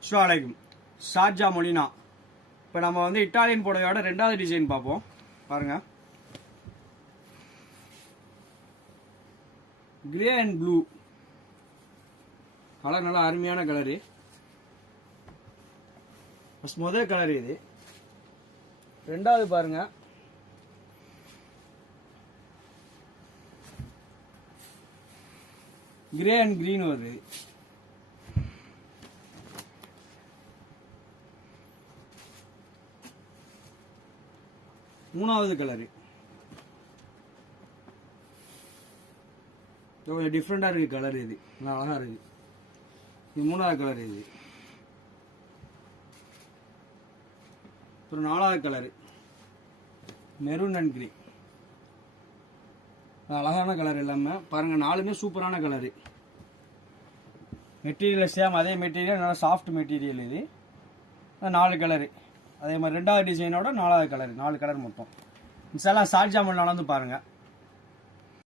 அஸ்ஸலாமு அலைக்கும். ஷார்ஜா மொலினா. இப்போ நம்ம வந்து இட்டாலியன் புடவையோட ரெண்டாவது டிசைன் பார்ப்போம். பாருங்க, கிரே அண்ட் ப்ளூ கலர், நல்லா அருமையான கலரு. முதல் கலர் இது. ரெண்டாவது பாருங்க, கிரே அண்ட் கிரீன் வருது. மூணாவது கலரு கொஞ்சம் டிஃப்ரெண்டா இருக்கு. கலர் இது நல்லா அழகா இருக்கு. இது மூணாவது கலர் இது. அப்புறம் நாலாவது கலரு மெரூன் அண்ட் கிரே. அழகான கலர் எல்லாமே பாருங்க. நாலுமே சூப்பரான கலரு. மெட்டீரியல் சேம் அதே மெட்டீரியல், நல்லா சாஃப்ட் மெட்டீரியல் இது. 4 கலரு அதே மாதிரி. ரெண்டாவது டிசைனோட 4வது கலர், 4 கலர் மொத்தம். இன்ஷால்லா ஷார்ஜா மொலினால வந்து பாருங்க.